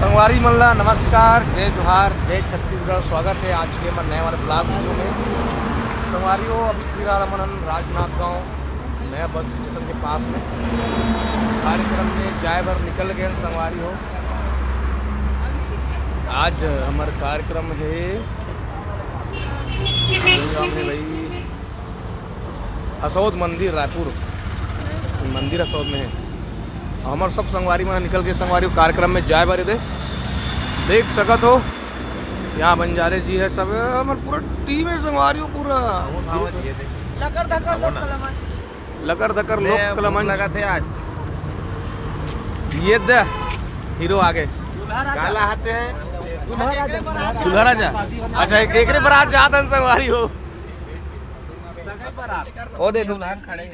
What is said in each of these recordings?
संगवारी मल्ला नमस्कार, जय जोहार, जय छत्तीसगढ़। स्वागत है आज के हमारे नए वाले ब्लॉग वीडियो में। संगवारी हो अभी फिलहाल मनन राजनाथ गांव नया बस स्टेशन के पास में कार्यक्रम में जाए भर निकल गए। संगवारी हो आज हमारा कार्यक्रम है भाई हसौद मंदिर, रायपुर मंदिर हसौद में है। हमारे सब संगवारी में निकल के संगवारी कार्यक्रम में जाए बारे देख सकत हो। यहाँ बंजारे जी है, सब हमारे पूरा टीम है संगवारी पूरा लकर धकर लोग कलमन लगा थे आज। ये दे हीरो आगे काला आते हैं दुल्हा राजा। अच्छा एक बारात जाता संगवारी हो ओ दे दुल्हन खड़े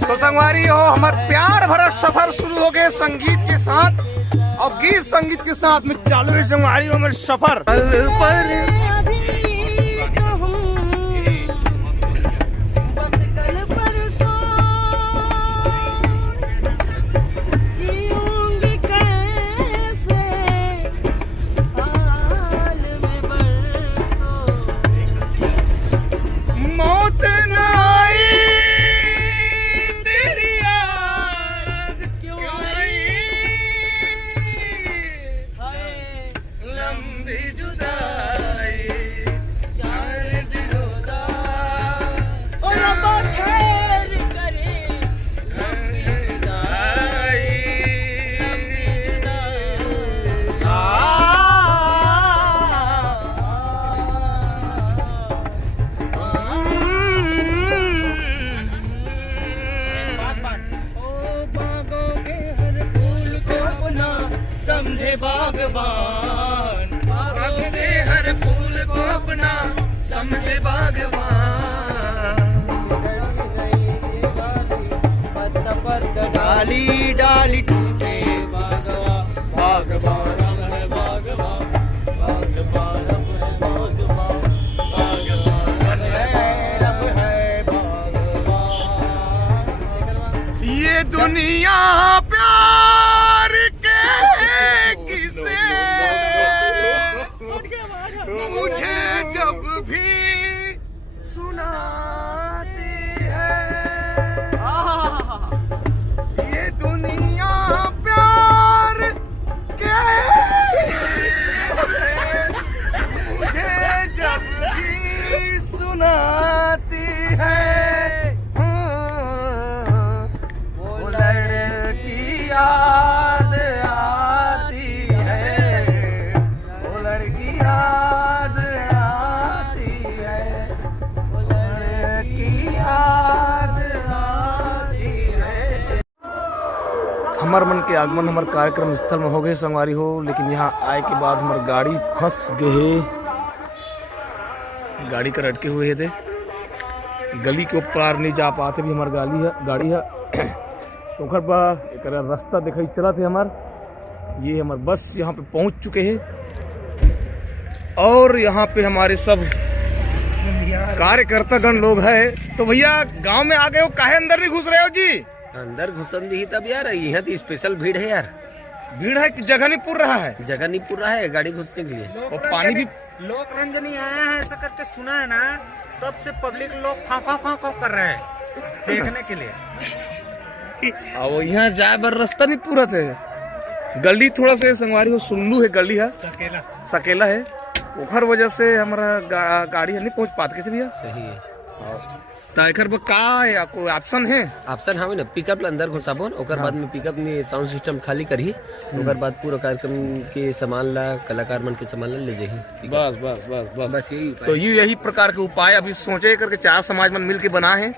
तो संगवारी हो हमारे प्यार भरा सफर शुरू हो गए संगीत के साथ और गीत संगीत के साथ में चालू है संगवारी हो हमारे सफर पर। बागवान बागों के हर फूल को अपना समझे बागवान। पत्ता पत्ता डाली डाली टूटे बागवा बागवान है बागवान बागवान है बागवान बागवान है रब है बागवान। ये दुनिया प्यार के मुझे जब भी सुनाती है ये दुनिया प्यार के मुझे जब भी सुनाती है वो लड़की याद आती है, वो लड़की याद आती है, वो लड़की याद आती है। हमार मन के आगमन हमारे कार्यक्रम स्थल में हो गए संगवारी हो, लेकिन यहाँ आए के बाद हमारी गाड़ी फंस गए। गाड़ी कर अटके हुए थे, गली के ऊपर नहीं जा पाते भी हमारी गाड़ी है तो घर पर एक रास्ता दिखाई चला थे ये हमारे बस यहाँ पे पहुँच चुके हैं और यहाँ पे हमारे सब कार्यकर्तागण लोग हैं। तो भैया गांव में आ गए हो, काहे अंदर नहीं घुस रहे हो जी? अंदर घुसन दी तब यार, यहाँ तो स्पेशल भीड़ है यार। भीड़ है कि जगह नहीं पूर रहा है? जगह नहीं पूर रहा है गाड़ी घुसने के लिए। और पानी भी लोक रंजनी आया है ऐसा करके सुना है ना, तब से पब्लिक लोग खाओ कर रहे हैं देखने के लिए। अब यहाँ जाए बर रास्ता नहीं पूरा थे, गली थोड़ा से संगवारी हो सुल्लू है, गली है सकेला है, ओखर वजह से हमारा गाड़ी नहीं पहुँच पाते कैसे भैया। सही है। ताकर का या कोई ऑप्शन है? ऑप्शन हमें ना पिकअप अंदर घुसाबोन, ओकर बाद में पिकअप में साउंड सिस्टम खाली करी, ओकर बाद पूरा कार्यक्रम के सामान ला कलाकार मन के सामान ला ले जाही। बस बस बस बस बस यही तो यही प्रकार के उपाय अभी सोचे करके चार समाज मन मिल के बना है।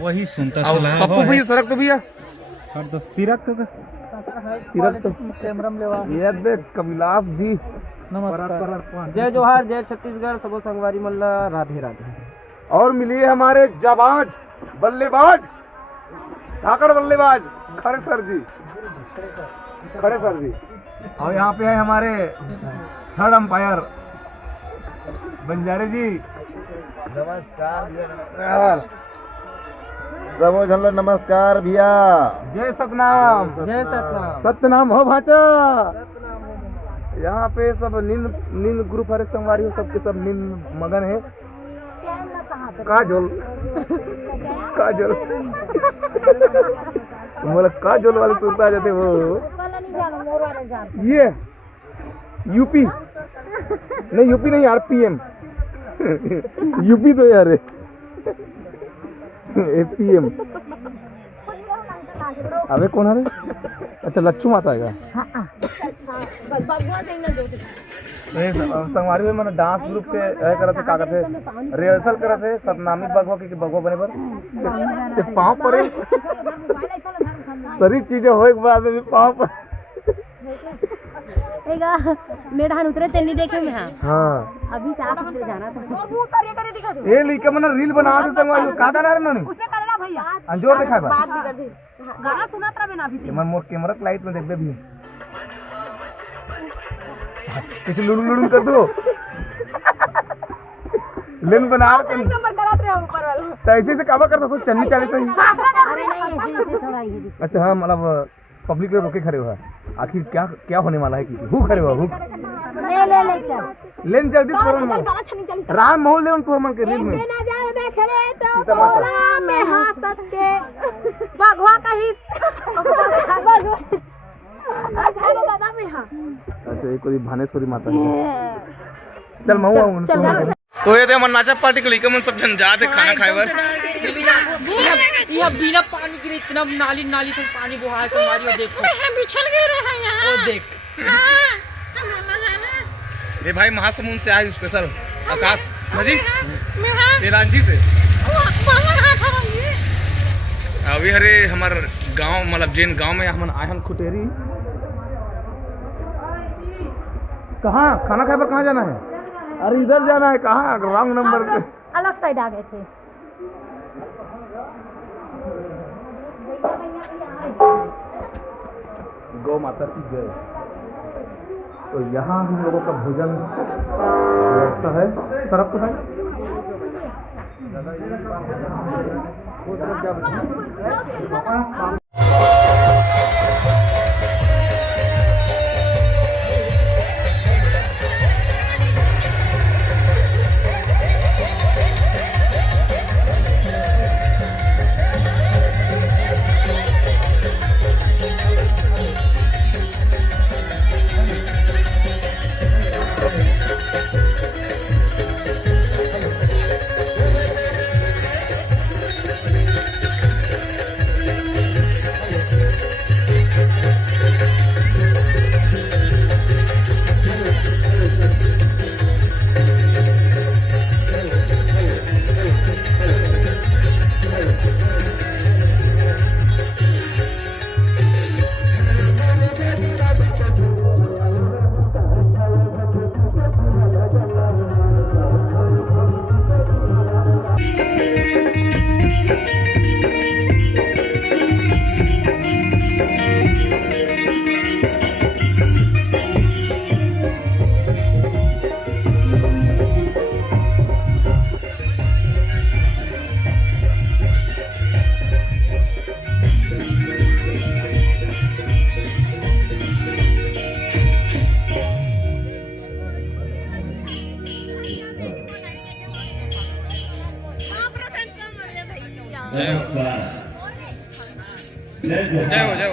वही सुनता पप्पू भैया सड़क तो भैया सिरक तो कैमरा में लेवा ये देख कविलास जी नमस्कार, जय जोहार, जय छत्तीसगढ़, सबो संगवारी मल्ला, राधे राधे। और मिलिए हमारे जाबाज बल्लेबाज धाकड़ बल्लेबाज खड़े सर जी। और यहाँ पे है हमारे थर्ड अंपायर बंजारे जी। नमस्कार। समो झल्लो नमस्कार भैया। जय सतनाम। जय सतनाम। सत्यनाम हो भाचा। सतनाम हो। यहाँ पे सब नींद ग्रुप हरे संगवारी हो, सबके सब नींद मगन है। काजोल काजोल बोला काजोल वाले सुनता जाते वो ये यूपी नहीं, यूपी नहीं यार, पीएम यूपी तो यार पीएम। अबे कौन है? अच्छा लच्छू माता है। संगवारी में मैंने डांस ग्रुप के करते का करते रिहर्सल करते सतनामी बगवा के बगवा बने पर पाँव पर सारी चीजें हो एक बाद में पाँव पर मेरा हाथ उतरे तेल नहीं देखे में। हाँ अभी चार से जाना था। ये लिखा मैंने रील बना दे संगवारी का गाना रे नहीं उसने करना भैया अंजोर दिखा बात भी कर दे। गाना सुना था बिना अभी मैं मोर कैमरा लाइट में देख भी किसी लुड़ू लुड़ू कर दो लेन बना के नंबर कराते रहो ऊपर वाला। तो ऐसे से काबा करता सो चन्नी चाली से ही। अरे नहीं ऐसे थोड़ा ये अच्छा हाँ मतलब पब्लिक में रोके खड़े हुआ आखिर क्या क्या होने वाला है किसी हु खड़े हुआ हु ले चल लेन जल्दी करो राम मोहल लेवन तोर मन के रील में नजारा देख ले तो बोला में हंसत के भगवा का ही दादा में हां। अच्छा एक कोई भानेश्वरी माता चल मैं आऊं। तो ये थे मन नाचा पार्टी के लिए मन सब जन जाते खाना खाए बर यह बिना पानी के इतना नाली नाली से पानी बहा संगवारी देखो बिछल गए रहे यहाँ। ओ देख ये भाई महासमुंद से आए स्पेशल आकाश हाजी ये रांची से अभी हरे हमार गांव मतलब जैन गांव में हम आए हम खुटेरी। कहाँ खाना खाए पर कहाँ जाना है? अरे इधर जाना है। कहाँ रॉन्ग नंबर पे अलग साइड आ गए थे। गौ माता की जय। तो यहाँ हम लोगों का भोजन व्यवस्था है। सरफ तो है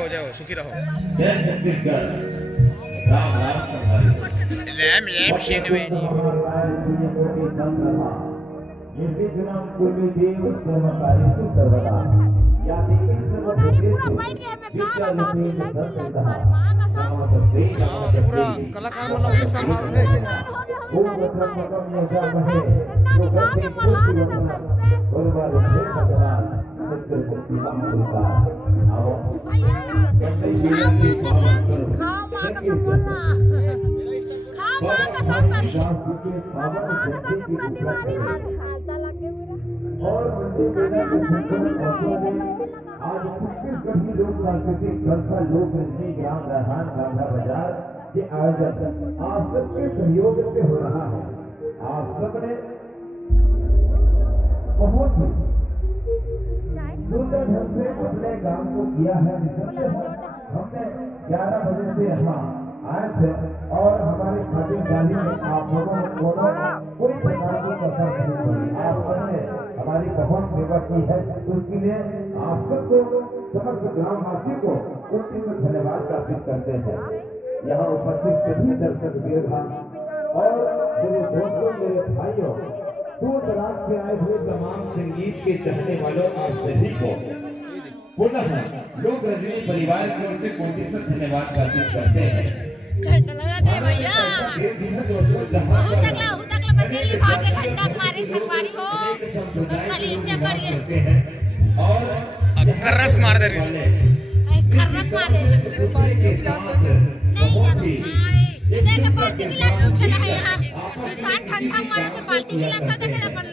जय हो सुखी रहो। लैम लैम शेनवेनी पूरा कलाकार वाला भी संभाल रहे हैं। आज छत्तीसगढ़ी लोक सांस्कृतिक संस्था लोक रंजनी ग्राम राधान बांधा बाजार के आयोजन आप सबके सहयोग से हो रहा है। आप सबने बहुत ही सुंदर ढंग से अपने काम को किया है विसर्जन। हमने 11 बजे से यहाँ आए थे और हमारी खातिर गाड़ी में आप लोगों ने कोई प्रकार की कसर नहीं पड़ी। आप सबने हमारी बहुत सेवा की है, उसके लिए आप सबको समस्त ग्रामवासी को उचित धन्यवाद ज्ञापित करते हैं। यहाँ उपस्थित सभी दर्शक वीरभान और मेरे दोस्तों, मेरे भाइयों, दूर दराज से आए हुए तमाम संगीत के चाहने वालों आप सभी को पुनः लोक रजनी परिवार की ओर से कोटि से धन्यवाद ज्ञापित करते हैं। भैया बहुत तकला बरगेली भाट ठंडा मारे सकवारी हो कली से करिए और कर्रस मार दे रही खर्रस मारे नहीं यार देख बाल्टी गिलास पूछे है यहाँ इंसान ठंडा मारे तो बाल्टी गिलास था देखे अपन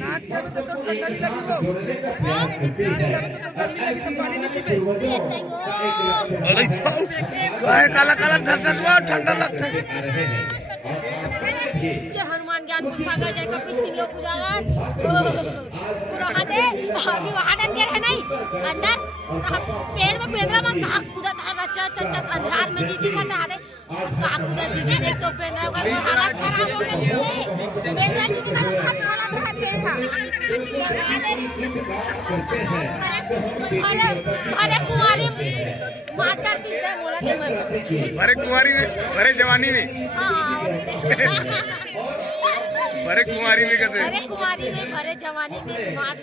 नाच के तो ठंडा नहीं लगी वो नाच के तो पानी नहीं पीबे काय काला काला धरधस बहुत ठंडा लगता है। जय हनुमान ज्ञानपुर सागर जय कपिल सिंह लोग उजागर पूरा हाथे अभी वहां अंदर है नहीं अंदर पेड़ में पेंद्रा में कहा कूदा था रचा चचा अंधार में दीदी का था रे कहा कूदा दीदी देख तो पेंद्रा का हालत खराब हो गई पेंद्रा दीदी का हाथ चला था अरे कुंवारी माता किसने बोला के मत भरे कुंवारी में भरे जवानी में हां भरे कुंवारी में कहते अरे कुंवारी में भरे जवानी में आज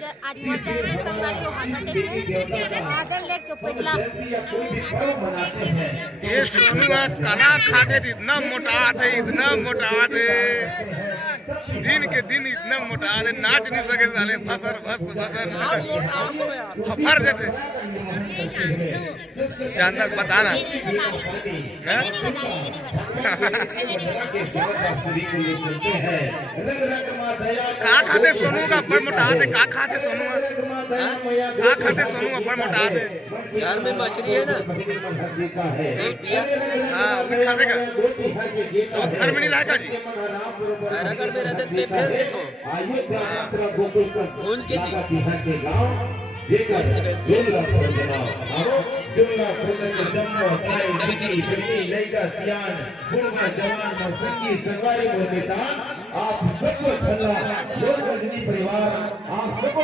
मर जाए तो संगारी को हाथ टेक आदम लेक तो पटला ये सोनुआ काला खाते थे, इतना मोटा थे दिन के दिन इतना मोटा थे, नाच नहीं सके साले फसर फर जाते। जानता बताना कहाँ खाते सोनू का बड़ मोटा थे, कहाँ खाते सोनू का बड़ मोटा थे यार में मछली है ना हाँ वो खाते का तो घर में नहीं रहेगा जी खैरागढ़ में रहते थे फेल देखो भूंज के जी आप सबको छल्ला लोक रजनी परिवार आप सबको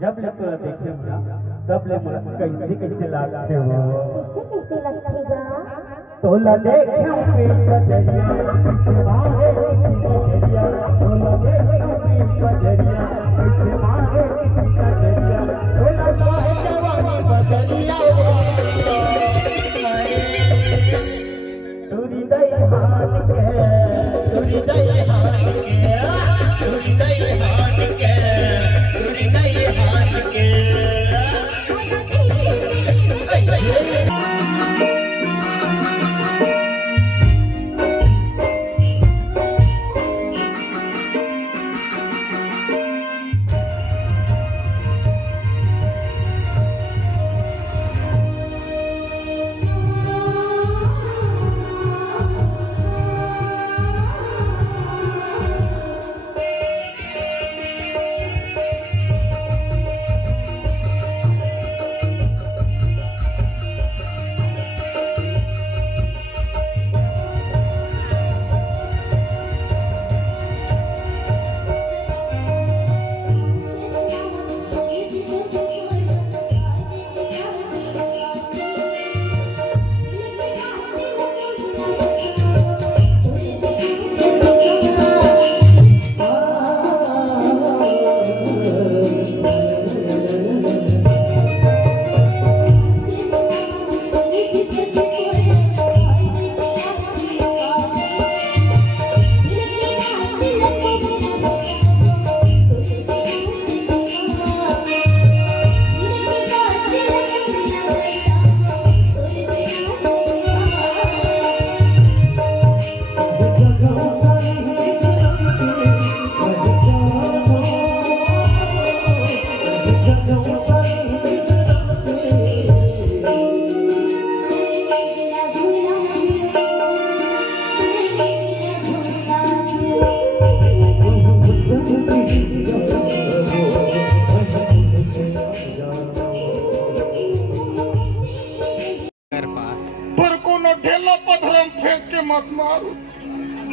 जब ले तोरा देखे तब ले कैसे कैसे लागते हो कैसे लगेगा तोला देखे पे कजरिया कैसे मारे कजरिया तोला देखे पे कजरिया कैसे मारे कजरिया तोला चाहे जवानी बदलिया तुरी दई हाथ के तुरी दई हाथ के तुरी दई हाथ के तुरी दई हाथ के ठेला पत्थरम फेंक के मत मारो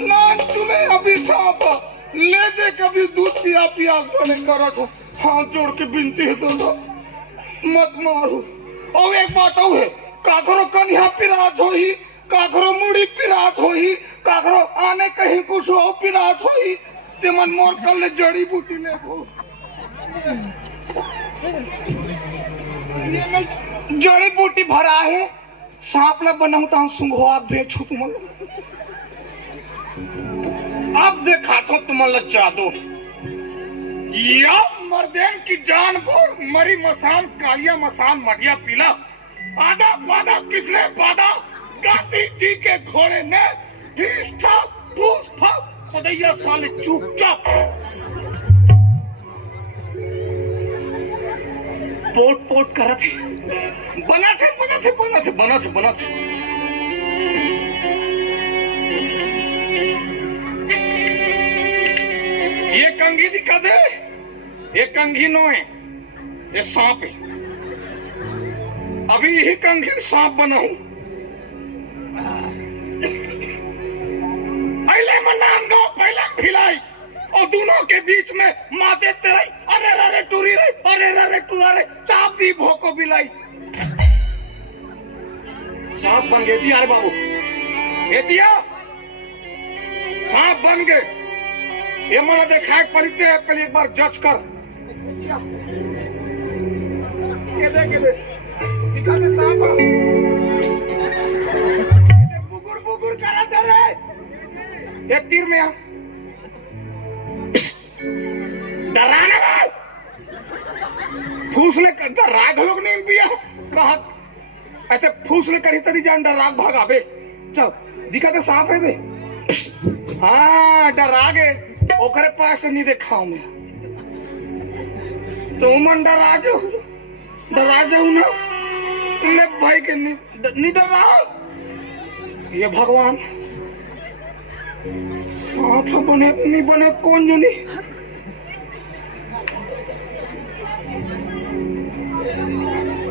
ना तुम्हें अभी सांप ले दे कभी दूध पिया पिया करने करत हो हाथ जोड़ के बिनती है दादा मत मारो। और एक बात और है काखरो कन्या पिरात हो ही काखरो मुड़ी पिरात हो ही काखरो आने कहीं कुछ हो पिरात हो ही ते मन मोर कल जड़ी बूटी ले हो ये मैं जड़ी बूटी भरा है सांप ला बनाऊता हूँ सुंघवा बेचू तुम अब देखा तो तुम जादू या मर्देन की जान बोल मरी मसान कालिया मसान मटिया पीला आधा वादा किसने वादा गाती जी के घोड़े ने ठीस ठास फूस फास खुदैया साले चुपचाप पोट पोट करा थे बना थे बना थे बना थे बना थे बना थे ये कंघी दिखा दे ये कंघी नो है ये सांप है अभी यही कंघी सांप बना हूं पहले मैं नाम दो पहले भिलाई और दोनों के बीच में माँ देते रही अरे रे टूरी रही अरे रे टूरा रे चाप दी भोको बिलाई सांप बन गए दिया बाबू ये दिया सांप बन गए ये मला देखा परिचय है पहले एक बार जज कर ये दे दिखा दे सांप बुगुर बुगुर करा दे रे एक तीर में आ डराना भाई फूसले कर डराग लोग नहीं पिया कहा ऐसे फूसले करी तरी जान डराग भागाबे चल दिखा दे सांप है दे हाँ डरागे ओकरे पास नहीं देखा हूं मैं तो मन डरा जाऊ ना ले भाई के नहीं डरा ये भगवान सांप बने नहीं बने कौन जो नहीं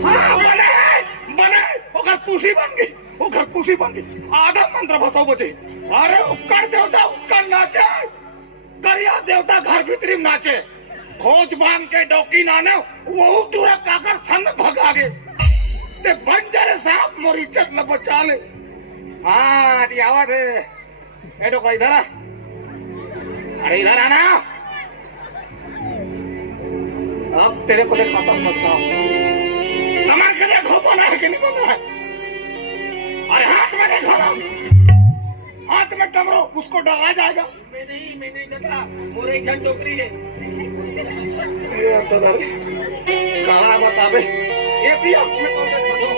हाँ बने ओकर पूसी बन गई ओकर पूसी बन गई आधा मंत्र भसाओ बचे अरे उपकर देवता उपकर नाचे करिया देवता घर भीतरी नाचे खोज बांध के डोकी नाने वो टूरा काकर सन भगा गए ते बंजर सांप मोरी इज्जत न बचा ले हाँ डी आवाज है ए डोका इधर आ अरे इधर आना अब तेरे को खत्म मत सामान के देखो बना है कि नहीं बना है अरे हाथ में देखो हाथ में डमरो उसको डरा जाएगा मैं नहीं देखा मोरे एक टोकरी है ये तो दर कहाँ बताबे ये दिया मैं कौन सा खोदो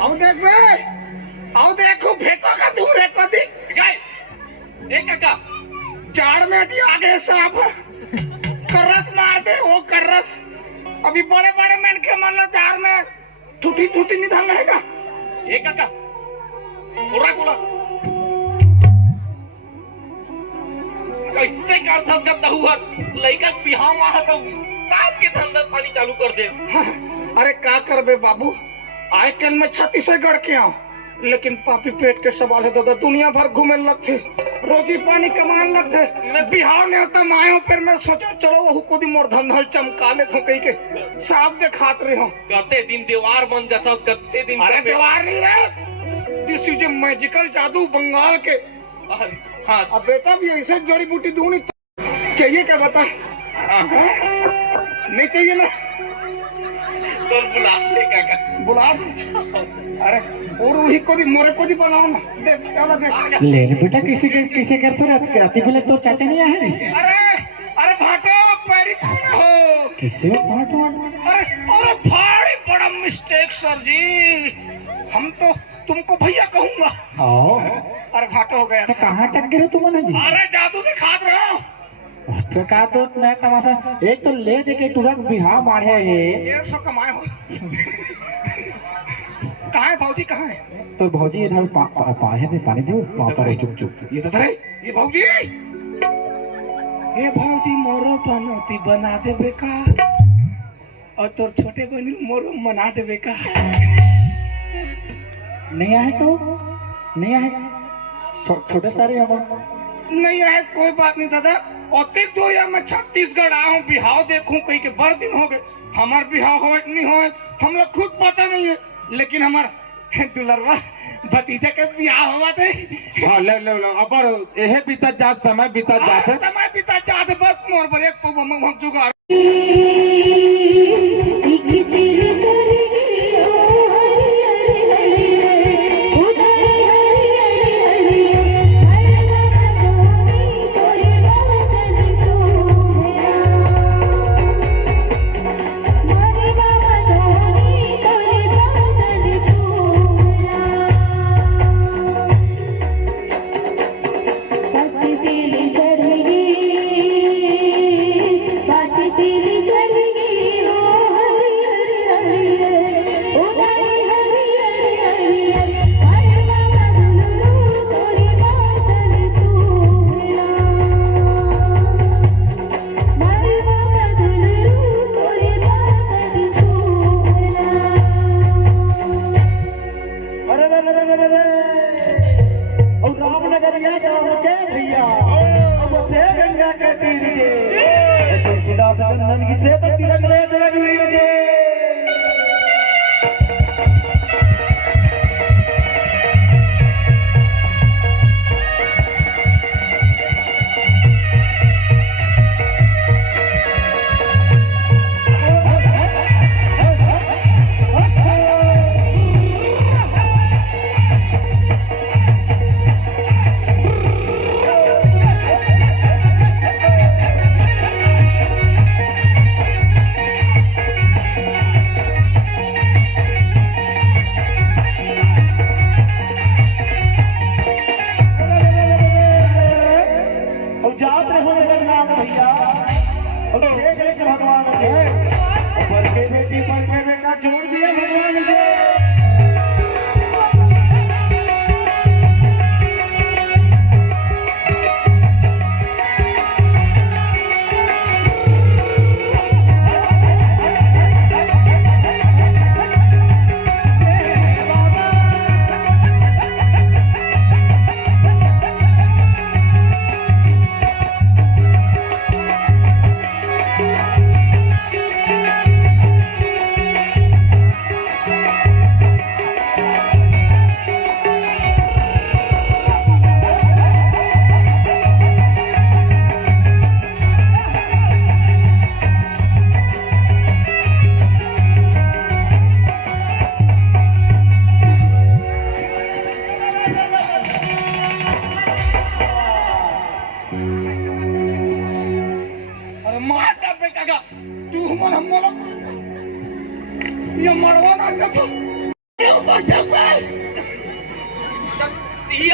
आओ देख बे आओ देखो फेंको का दूर है कदी गए एक काका चार में आगे सांप करस मार दे वो करस अभी बड़े बड़े मन के मान लो चार में ठूठी ठूठी निधन रहेगा एक काका उड़ा कुड़ा कैसे करता सकता हुआ लड़का बिहाव वहां सब सांप के धंधा पानी चालू कर दे अरे का कर बे बाबू आए कल में छाती से गड़ के आऊं लेकिन पापी पेट के सवाल है दादा दुनिया भर घूमे लगते रोजी पानी कमाने लगते मैं बिहार नहीं होता मायो फिर मैं सोचा चलो वो को दी मोर धंधल चमका ले तो कहीं के साफ दिखात रहे हो कहते दिन दीवार बन जाता कहते दिन अरे दीवार नहीं रहे दिस इज ए मैजिकल जादू बंगाल के हाँ अब बेटा भी ऐसे जड़ी बूटी दूनी चाहिए क्या बता नहीं चाहिए ना तो बुला अरे और वही को दी मोरे को दी बनाओ ना दे चला दे ले बेटा किसी के तो रात आती बोले तो चाचा नहीं आए रे अरे भाटो पैरी हो किसे भाटो अरे भाड़ी बड़ा मिस्टेक सर जी हम तो तुमको भैया कहूंगा अरे भाटो हो गया तो कहाँ टक गए तुम जी अरे जादू दिखा रहे हो तो का तो मैं तमाशा एक तो ले दे के तुरंत बिहार मारे ये 150 कमाए हो कहाँ है भाजी कहाँ है तो भौजी इधर पाए में पानी दो वहाँ पर चुप चुप ये तो ये भौजी मोरो बनौती बना देबे का और तोर छोटे बहनी मोरो मना देबे का। नहीं आए तो नहीं आए छोटे सारे हम नहीं आए कोई बात नहीं दादा। अति दूर या मैं छत्तीसगढ़ आया हूँ बिहाव देखूं कहीं के बड़े दिन हो गए। हमार बिहाव हो नहीं हो हम लोग खुद पता नहीं है, लेकिन हमार दुलरवा भतीजा के बिहाव हुआ थे। हाँ ले ले ले अब यह बीता जात समय बीता जाते समय बीता जाते बस मोर पर एक हम जुगाड़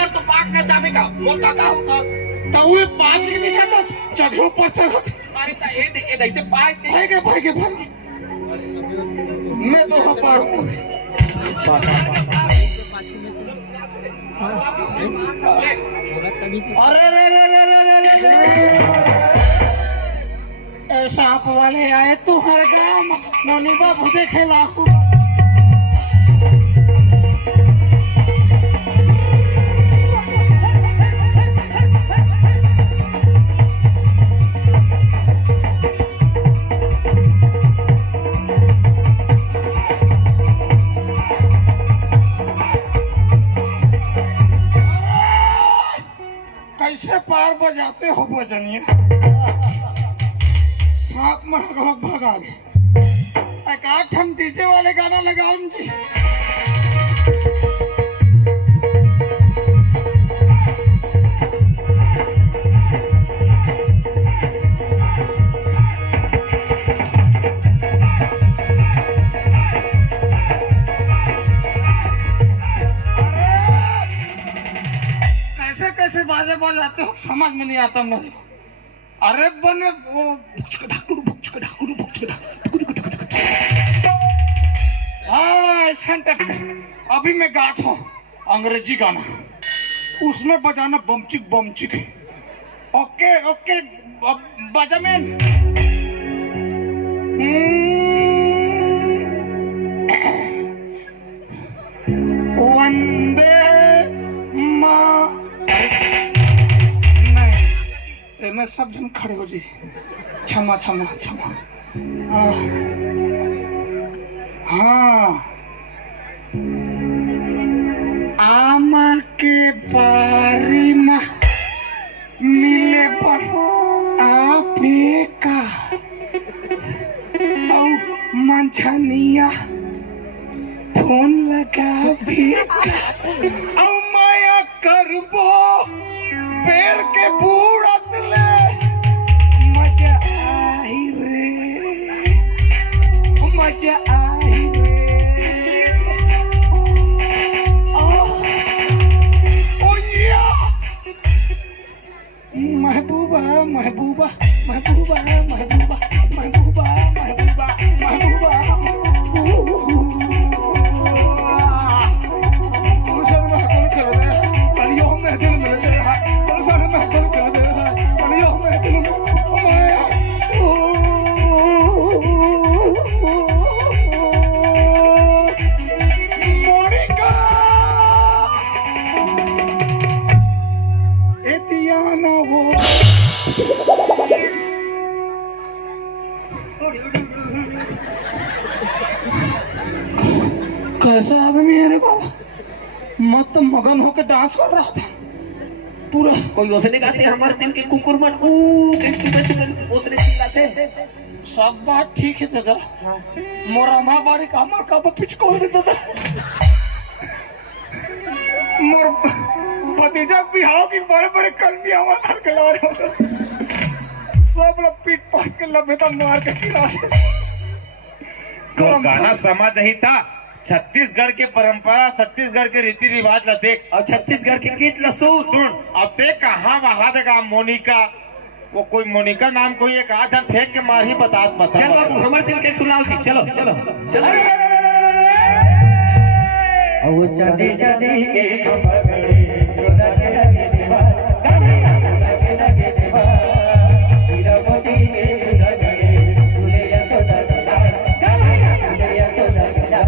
तो पाक का जावे का मोटा का होता तवे पाक नहीं जाता जगह पर चढ़त अरे ता ए ऐसे पाए से भागे मैं तो हाँ पार हूँ। अरे सांप वाले आए तो हर गांव नौनी बाबू देखे लाखू। कैसे पार बजाते हो बजनिया साथ में लोग भगा गए। एक आठ हम डीजे वाले गाना लगा जी। कैसे कैसे बाजे बजाते हो समझ में नहीं आता मेरे को। अरे बने वो अभी मैं गाता हूँ अंग्रेजी गाना। उसमें बजाना बमचिक बमचिक। Okay okay बजामेन। वंदे नहीं, मैं सब जन खड़े हो जी। क्षमा क्षमा क्षमा। हाँ, आमा के बारी में मिले पर आपे का मंझनिया फोन लगा भी माया करबो पैर के बूढ़त ले मजा आई रे, मजा आई रे। ओ या महबूबा महबूबा महबूबा महबूबा महबूबा महबूबा महबूबा। कैसा आदमी है रे बाबा, मत मगन होकर डांस कर रहा था पूरा। कोई उसने गाते हमारे दिल के कुकुर मन उसने चिल्लाते। सब बात ठीक है दादा, मोरा माँ बारी का हमार का पिचको दे दादा। मोर भतीजा बिहाव की बड़े बड़े कलमी हमारे घर के लारे सब लोग पीट पाट के लपेटा मार के किनारे। तो गाना समझ ही था। छत्तीसगढ़ के परंपरा, छत्तीसगढ़ के रीति रिवाज ला देख और छत्तीसगढ़ के गीत ला सुन। अब देख कहाँ वहां देगा मोनिका, वो कोई मोनिका नाम कोई एक आधा फेंक के मार ही बता। चल बाबू हमारे दिल के सुनाओ जी, चलो चलो चलो। वो चले चले के पकड़े खुदा के लगे दीवार, गाने लगे लगे दीवार, तेरा मोती के खुदा जड़े तुले यशोदा सदा, गाने लगे यशोदा सदा।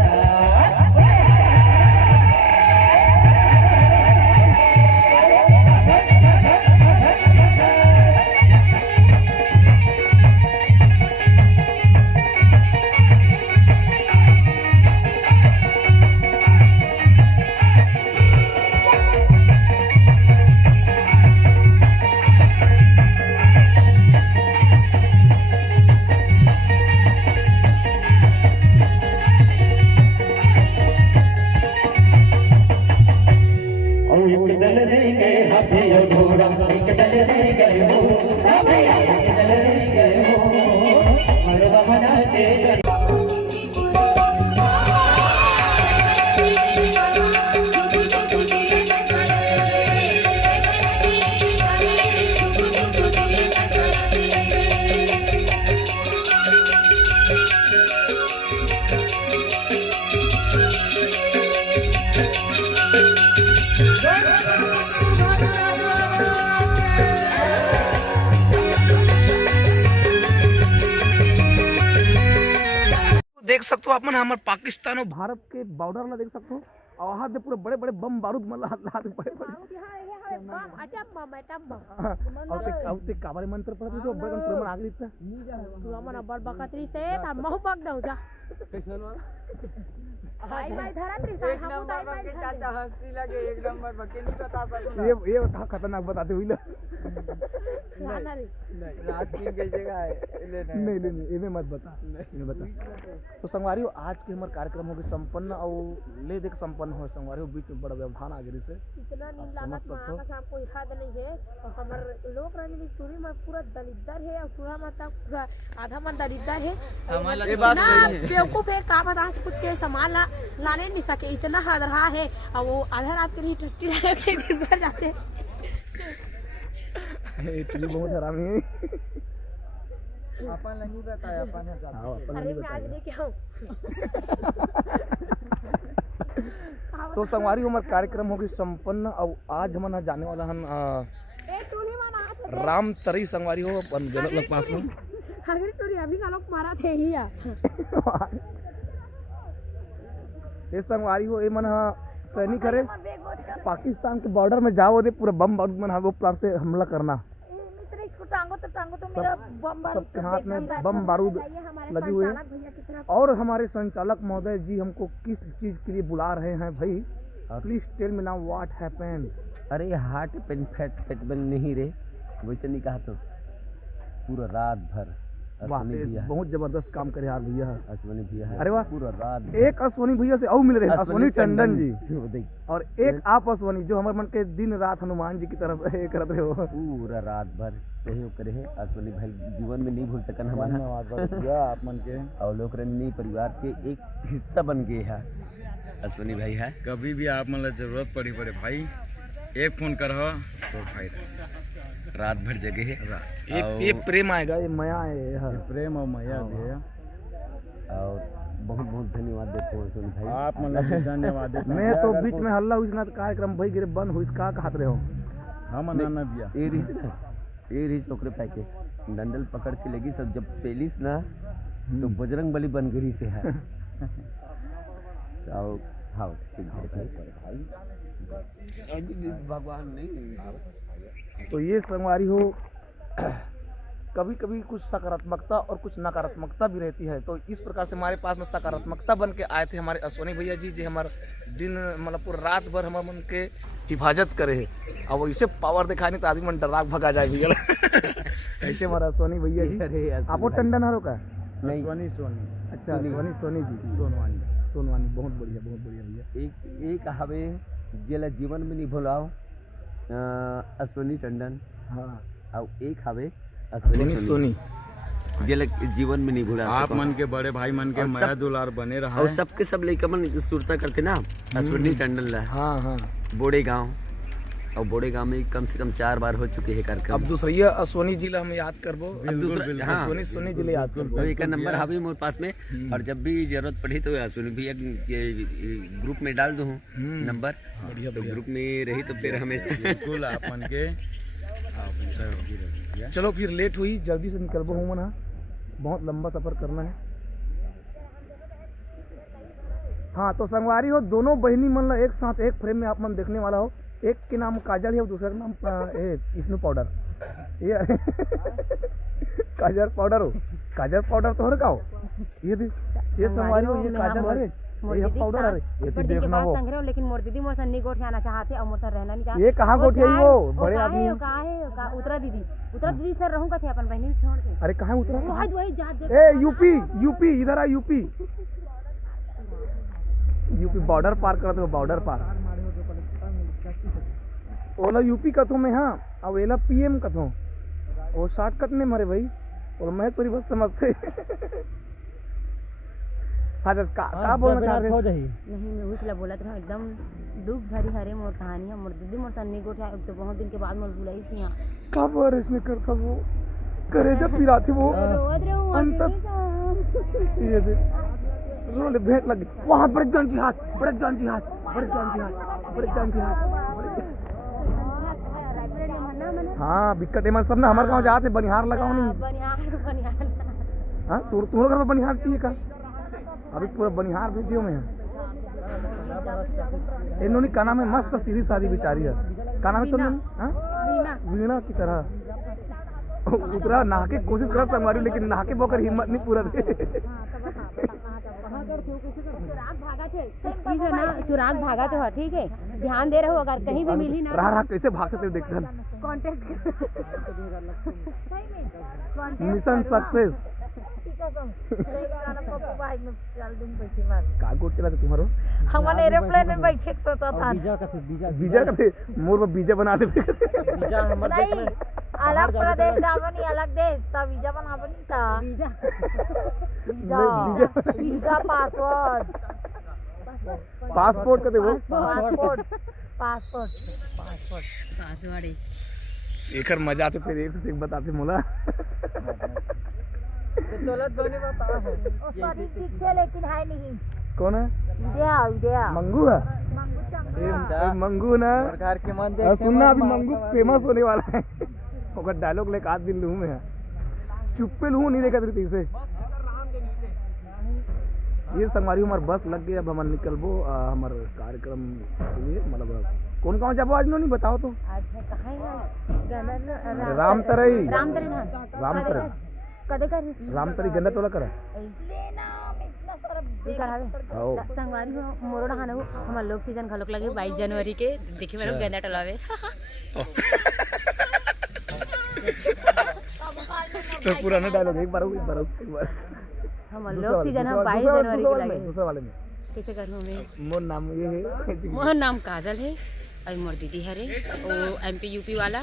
देख सकते हो अपन हमारे पाकिस्तान और भारत के बॉर्डर में देख सकते हो, और वहाँ पे पूरे बड़े बड़े बम बारूद मतलब बड़े बड़े और ते काबारे मंत्र पढ़ते तो बड़े प्रमाण आगे इतना पूरा मन बड़ बकतरी से ता महु पक दऊ जा भाई भाई धरा त्रिसा एक नंबर पर के चाचा हंसी लगे, एक नंबर पर के नहीं बता सकूं। ये बता खतरनाक बताते हुए ना रे रात 3 कैसे का है ले नहीं इन्हें मत बता, इन्हें बता। तो संगवारियों आज के हमारे कार्यक्रम हो गए संपन्न और ले देख संपन्न हो संगवारियों बीच में बड़ा व्यवधान आ गई से इतना नींद लागत मां का साहब कोई याद नहीं है। और हमारे लोक राजनीति चूड़ी में पूरा दलिद्दर है और पूरा मतलब पूरा आधा मन दलिद्दर है। ये बात सही है। बेवकूफ है का बता खुद के सामान लाने नहीं सके, इतना हद रहा है और वो आधा रात के लिए टट्टी लगा के दिन भर जाते इतनी बहुत हरामी है। अपन नहीं बताया अपन है। अरे मैं आज लेके आऊं तो संगवारी हमारे कार्यक्रम होगी संपन्न। और आज हम ना जाने वाला हन राम तरी संगवारी हो जनक लग पास में। ये संगवारी हो ये मन सैनिक करे पाकिस्तान के बॉर्डर में जाओ दे पूरा बम बारूद मन वो प्लाट से हमला करना। सबके हाथ में बम बारूद लगे हुए हैं। और हमारे संचालक महोदय जी हमको किस चीज के लिए बुला रहे हैं भाई? Please tell me now what happened. अरे हार्ट पेन फैट बन नहीं रे, वैसे नहीं कहा तो पूरा रात भर अश्वनी भैया बहुत जबरदस्त काम करे यार भैया। अश्वनी भैया है। अरे वाह, पूरा रात एक अश्वनी भैया से और मिल रहे हैं अश्वनी टंडन जी, देख और एक आप अश्वनी जो हमारे मन के दिन रात हनुमान जी की तरफ करते रहे हो। पूरा रात भर सहयोग करे है अश्वनी भाई, जीवन में नहीं भूल सकन हमारा आप मन के और लोग रन्नी परिवार के एक हिस्सा बन गए है अश्वनी भाई है। कभी भी आप मतलब जरूरत पड़ी पड़े भाई एक फोन कर तो भाई रात भर जगे है। ये प्रेम आएगा, ये माया है, प्रेम और माया भी है। और बहुत बहुत धन्यवाद देते हैं अश्वनी भाई, आप मतलब धन्यवाद देते मैं तो बीच में हल्ला हुई ना कार्यक्रम भाई गिरे बंद हुई का हाथ रहे हो। हम अनाना बिया ये रही ना, ये रही छोकरे पैके डंडल पकड़ के लगी सब जब पेलिस ना तो बजरंग बली बन गई से है। चाओ हाँ भगवान नहीं। तो ये संगवारी हो कभी कभी कुछ सकारात्मकता और कुछ नकारात्मकता भी रहती है। तो इस प्रकार से हमारे पास में सकारात्मकता बन के आए थे हमारे अश्वनी भैया जी, जो हमारे दिन मतलब पूरा रात भर हमारे मन के हिफाजत करे है। अब वैसे पावर दिखाने तो आदमी मन डराक भगा जाए भैया। ऐसे हमारा अश्वनी भैया जी। आपको टंडन हरो का नहीं सोनी अच्छा सोनी जी सोनवानी बहुत बढ़िया भैया। एक हवे जेला जीवन में नहीं भुलाओ अश्वनी टंडन, हाँ और एक हवे अश्वनी सोनी जेला जीवन में नहीं भुला। आप मन के बड़े भाई मन के माया दुलार बने रहा और सबके सब लड़का मन सुरता करते ना अश्वनी टंडन ला। हाँ हाँ बोड़े गांव, और बोड़े गांव में कम से कम 4 बार हो चुके हैं कार्यक्रम। अब दूसरी अश्वनी जिला हम याद करबो, अश्वनी सोनी जिले याद करबो। एक नंबर हवे मोर पास में, और जब भी जरूरत पड़ी तो अश्वनी भैया ग्रुप में डाल दूँ नंबर, बढ़िया ग्रुप में रही तो फिर हमेशा बिल्कुल आप मन के। चलो फिर लेट हुई, जल्दी से निकलबो हूँ ना, बहुत लंबा सफर करना है। हाँ तो संगवारी हो दोनों बहनी मन एक साथ एक फ्रेम में आप मन देखने वाला हो। एक के नाम काजल है और दूसरे का नाम विष्णु पाउडर। ये काजल पाउडर हो, काजल पाउडर तो हर का हो ये संगवारी हो, ये काजल हरे ये पाउडर हरे ये तो देखना हो। लेकिन मोर दीदी मोर सन नहीं गोठियाना चाहते और मोर सन रहना नहीं चाहते। ये कहाँ गोठियाई वो बड़े आदमी उतरा दीदी सर रहूं का थे अपन बहनी छोड़ के। अरे कहाँ उतरा? वही जात ए यूपी इधर आ, यूपी बॉर्डर पार करते हो, बॉर्डर पार ओला यूपी कथो में। हाँ अब एला पीएम कथो वो शॉर्टकट नहीं मरे भाई, और मैं पूरी बात समझते। हाँ का बोलना चाह रहे हो? नहीं मैं उसला बोलत रहा एकदम दुख भरी हरे मोर कहानी है। मोर दीदी मोर सन्नी गोठा तो बहुत दिन के बाद मोर बुलाई सी यहां का बारिश में करता वो करे जब पिराती वो रोद रहूं अंत ये दे रोले भेंट लगी वहां बड़े जान जी हाथ हाँ बिकट एमन सब ना हमारे गाँव जाते बनिहार लगाओ नहीं। बनिहार हाँ तुम्हारे घर में बनिहार चाहिए का? अभी पूरा बनिहार भेजियो में इन्होंने का नाम है, मस्त सीधी सादी बेचारी है। का नाम है तुम? वीणा की तरह उतरा नहा के कोशिश कर संगवारी, लेकिन नहा के बोकर हिम्मत नहीं पूरा चुराग भागा तो है ठीक है, ध्यान दे रहे हो अगर कहीं भी मिली ना रहा कैसे भागते देखते मिशन सक्सेस। का गोट चला तुम्हारो? हमारे एरोप्लेन में बैठे सोचा था बीजा का थे मोर में बीजा बना दे। नहीं अलग प्रदेश डालनी अलग देश था, वीजा बना बनी था वीजा पासपोर्ट का दे वो पासवर्ड एकर मजा आते फिर एक बताते मोला लेकिन है नहीं कौन है? विद्या मंगू है? ये मंगू ना सुनना, अभी मंगू फेमस होने वाला है। ओकर डायलॉग लेके आज दिन लूँ में चुप्पे लूँ नहीं लेकर से ये संगवारी हमार बस लग गई। अब हमारे निकलबो हमार कार्यक्रम के लिए, मतलब कौन कौन जाबो आज नो नहीं बताओ तो। रामतरई रामतरी गंदा टोला करे संगवारी हो मोरोड़ा हाना हो हमार लोग सीजन घलोक लगे 22 जनवरी के देखे मेरे गंदा टोलावे। तो पुराना डायलॉग एक बार हमार लोग सीजन हम 22 जनवरी के लगे। दूसरे वाले में कैसे करनो में मोर नाम ये है, मोर नाम काजल है और मोर दीदी है रे वो MP UP वाला।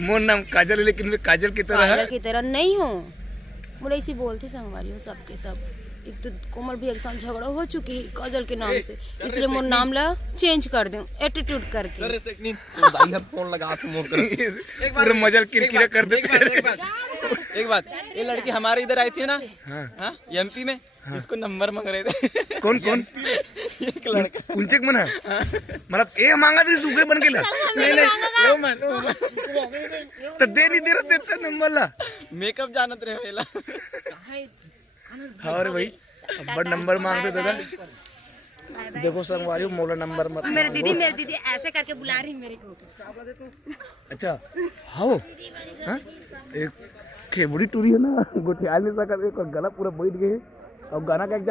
मोर नाम काजल है, लेकिन मैं काजल की तरह नहीं हूँ। मुझे इसी बोलते संगवारी हो सबके सब। एक तो कोमल भी एक साथ झगड़ा हो चुकी है काजल के नाम से, इसलिए मोर नाम ला चेंज कर दूं एटीट्यूड करके। भाई हम फोन लगा के मोर कर पूरा मजल किरकिरा कर दे। एक बात, ये लड़की हमारे इधर आई थी ना, हाँ MP में, इसको नंबर मांग रहे थे। कौन एक लड़का कुंचक मन है, मतलब ए मांगा थी सूखे बन के ला तो दे नहीं दे रहा देता नंबर ला। मेकअप जानत रहे वेला। हाँ रे भाई अब नंबर मांगते दादा। देखो संगवारी मोला नंबर मत। मेरी दीदी ऐसे करके बुला रही मेरे को। अच्छा हाँ एक खेबड़ी टूरी है ना, गोटियाल नहीं सका, एक गला पूरा बैठ गए और गाना का एक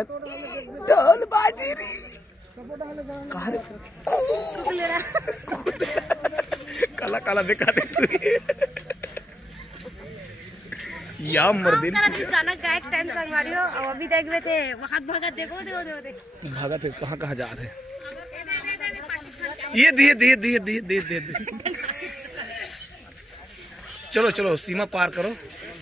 ढोल बाजी काला काला दिखा दे या मर्दी गाना गायक टाइम संगवारी हो और अभी देख रहे थे वहां भागा देखो भागा थे कहाँ जाते हैं। ये दिए चलो सीमा पार करो।